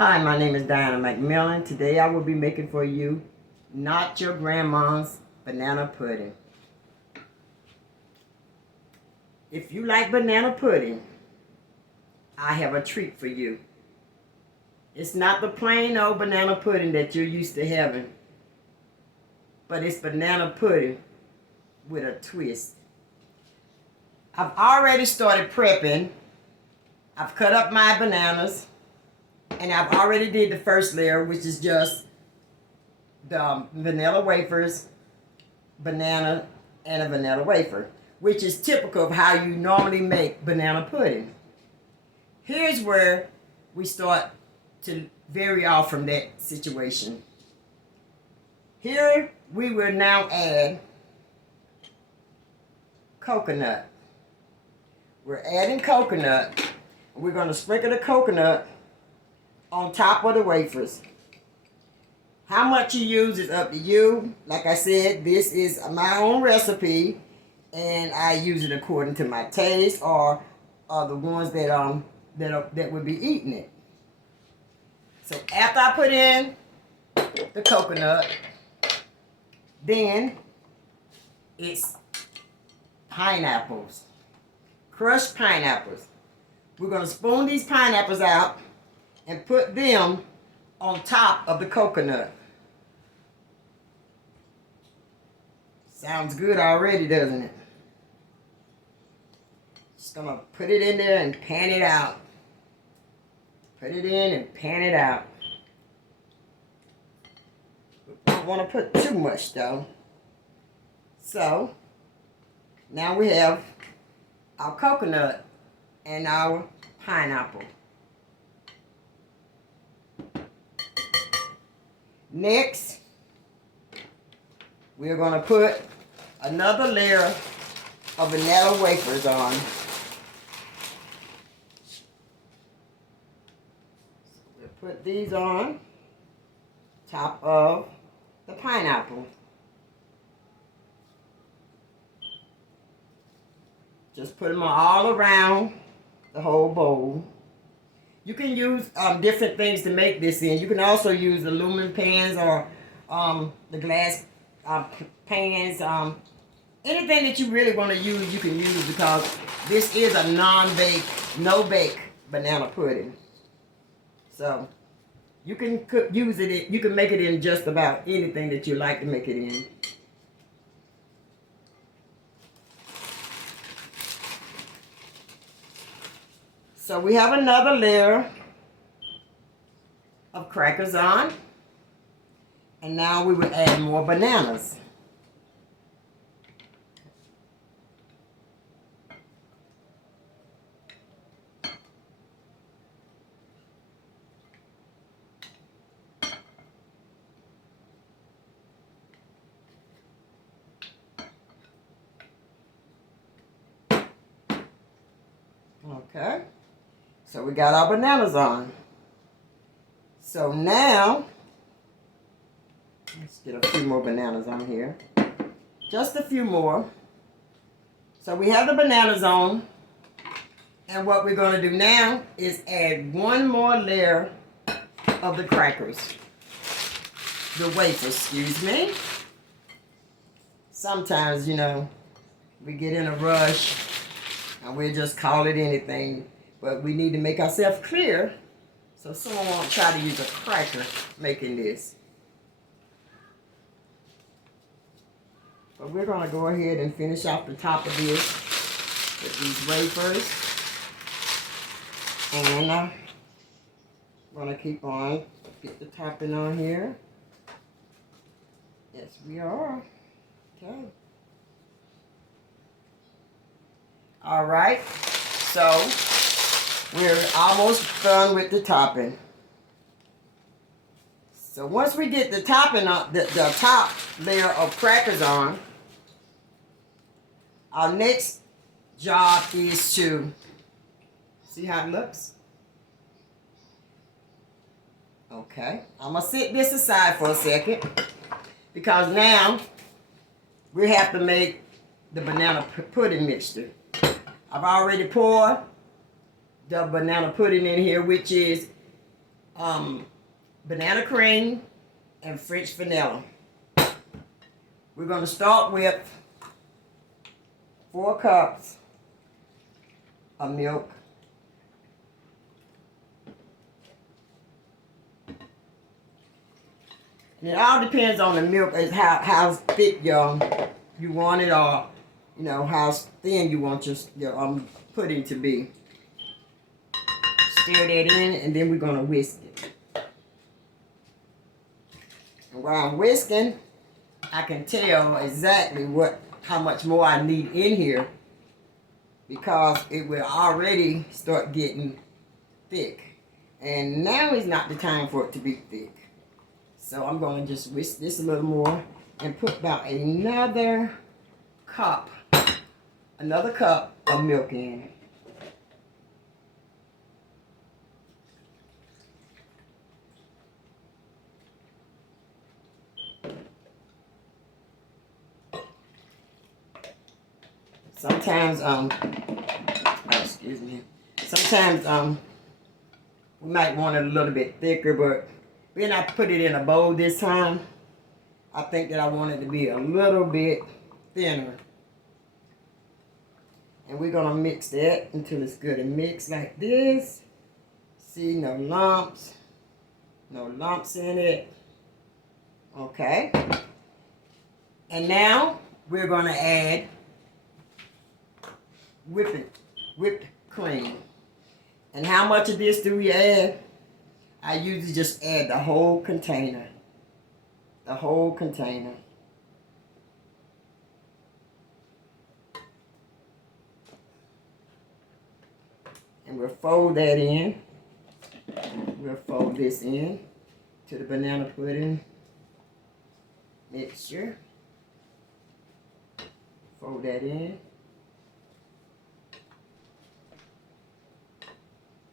Hi, my name is Diana McMillan. Today I will be making for you not your grandma's banana pudding. If you like banana pudding, I have a treat for you. It's not the plain old banana pudding that you're used to having, but it's banana pudding with a twist. I've already started prepping. I've cut up my bananas, and I've already did the first layer, which is just the vanilla wafers, banana, and a vanilla wafer, which is typical of how you normally make banana pudding. Here's where we start to vary off from that situation. Here we will now add coconut. We're adding coconut. We're going to sprinkle the coconut on top of the wafers. How much you use is up to you. Like I said, this is my own recipe, and I use it according to my taste or the ones that would be eating it. So after I put in the coconut, then it's pineapples, crushed pineapples. We're going to spoon these pineapples out and put them on top of the coconut. Sounds good already, doesn't it? Just gonna put it in there and pan it out. Put it in and pan it out. We don't want to put too much though. So now we have our coconut and our pineapple. Next, we're going to put another layer of vanilla wafers on. So we'll put these on top of the pineapple. Just put them all around the whole bowl. You can use different things to make this in. You can also use aluminum pans or the glass pans. Anything that you really want to use, you can use, because this is a non-bake, no-bake banana pudding. So you can use it. You can make it in just about anything that you like to make it in. So we have another layer of crackers on, and now we will add more bananas. Okay. So we got our bananas on. So now, let's get a few more bananas on here. Just a few more. So we have the bananas on. And what we're going to do now is add one more layer of the crackers. The wafers, excuse me. Sometimes, we get in a rush and we just call it anything. But we need to make ourselves clear so someone won't try to use a cracker making this. But we're going to go ahead and finish off the top of this with these wafers. And I'm going to keep on, get the topping on here. Yes, we are. Okay. All right. So we're almost done with the topping. So once we get the topping on, the top layer of crackers on, our next job is to see how it looks. Okay, I'm gonna set this aside for a second because now we have to make the banana pudding mixture. I've already poured the banana pudding in here, which is banana cream and French vanilla. We're going to start with 4 cups of milk. And it all depends on the milk, as how thick you want it, or you know how thin you want your pudding to be. Stir that in, and then we're gonna whisk it. And while I'm whisking, I can tell exactly how much more I need in here, because it will already start getting thick. And now is not the time for it to be thick. So I'm going to just whisk this a little more and put about another cup of milk in. Sometimes, excuse me. Sometimes, we might want it a little bit thicker, but when I put it in a bowl this time, I think that I want it to be a little bit thinner. And we're gonna mix that until it's good and mixed like this. See, no lumps in it. Okay. And now we're gonna add whipped cream. And how much of this do we add? I usually just add the whole container. The whole container. And we'll fold that in. We'll fold this in to the banana pudding mixture. Fold that in.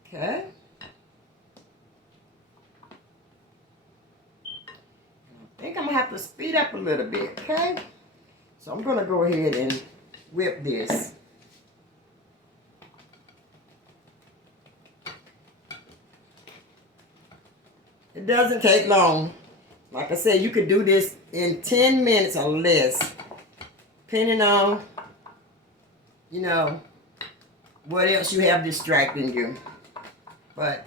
Okay. I think I'm going to have to speed up a little bit, okay? So I'm going to go ahead and whip this. It doesn't take long. Like I said, you can do this in 10 minutes or less, depending on, you know, what else you have distracting you. But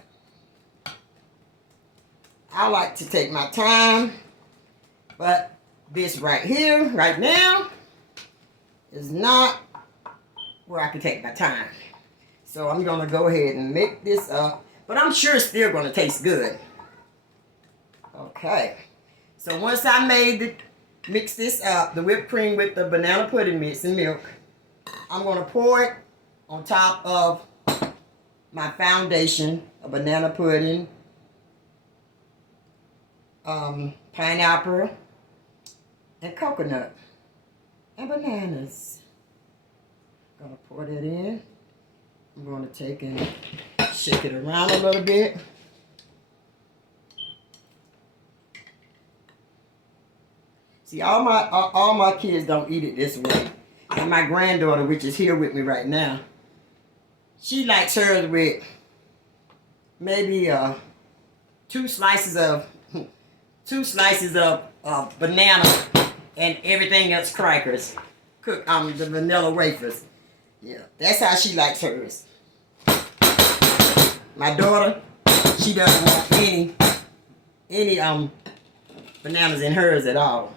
I like to take my time. But this right here, right now, is not where I can take my time. So I'm going to go ahead and make this up. But I'm sure it's still going to taste good. Okay. So once I mix this up, the whipped cream with the banana pudding mix and milk, I'm going to pour it on top of my foundation of banana pudding, pineapple, and coconut, and bananas. I'm going to pour that in. I'm going to take and shake it around a little bit. See, all my kids don't eat it this way. And my granddaughter, which is here with me right now, she likes hers with maybe 2 slices of banana and everything else crackers. Cook the vanilla wafers. Yeah, that's how she likes hers. My daughter, she doesn't want any bananas in hers at all.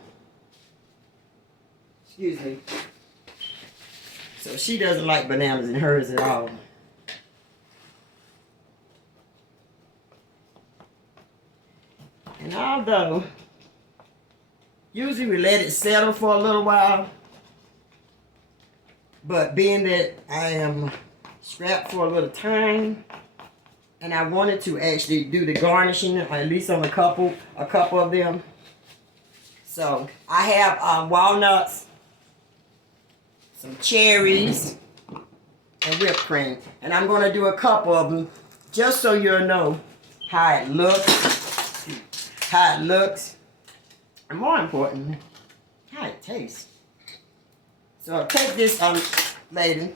Excuse me. So she doesn't like bananas in hers at all. And although usually we let it settle for a little while, but being that I am strapped for a little time, and I wanted to actually do the garnishing, or at least on a couple of them. So I have walnuts, some cherries, and whipped cream. And I'm going to do a couple of them just so you'll know how it looks. And more importantly, how it tastes. So I'll take this later,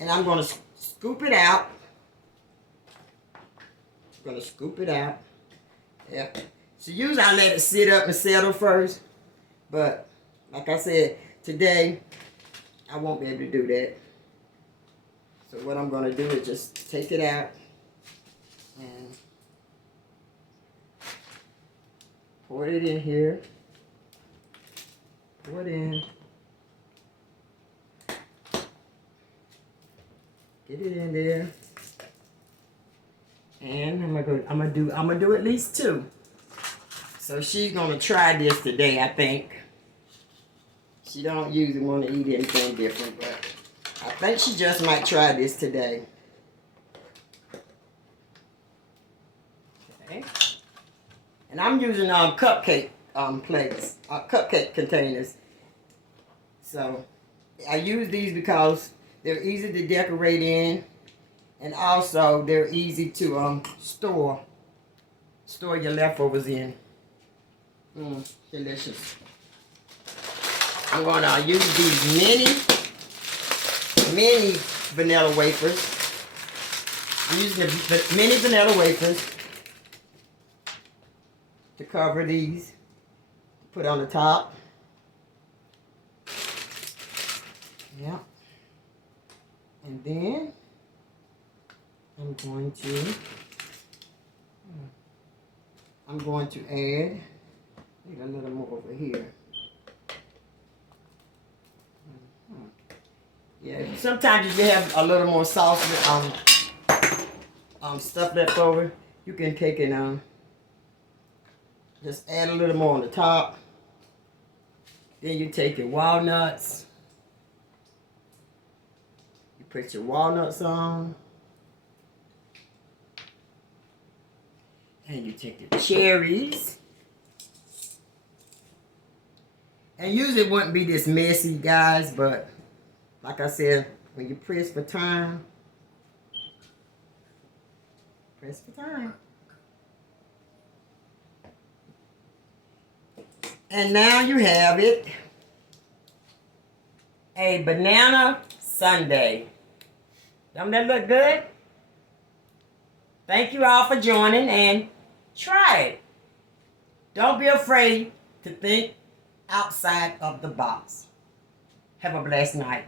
and I'm going to scoop it out. going to scoop it out. Yeah. So usually I let it sit up and settle first. But like I said, today I won't be able to do that. So what I'm going to do is just take it out and pour it in here. Pour it in. Get it in there. And I'm gonna do at least 2. So she's gonna try this today, I think. She don't usually want to eat anything different, but I think she just might try this today. Okay. And I'm using cupcake plates, cupcake containers. So I use these because they're easy to decorate in, and also they're easy to store your leftovers in. Delicious. I'm gonna use these mini vanilla wafers. I'm using the mini vanilla wafers to cover these. Put on the top. Yeah. And then I'm going to add a little more over here. Yeah, sometimes if you have a little more sauce stuff left over, you can take and just add a little more on the top. Then you take your walnuts. Put your walnuts on. And you take the cherries. And usually it wouldn't be this messy, guys, but like I said, when you press for time, press for time. And now you have it. A banana sundae. Don't that look good? Thank you all for joining, and try it. Don't be afraid to think outside of the box. Have a blessed night.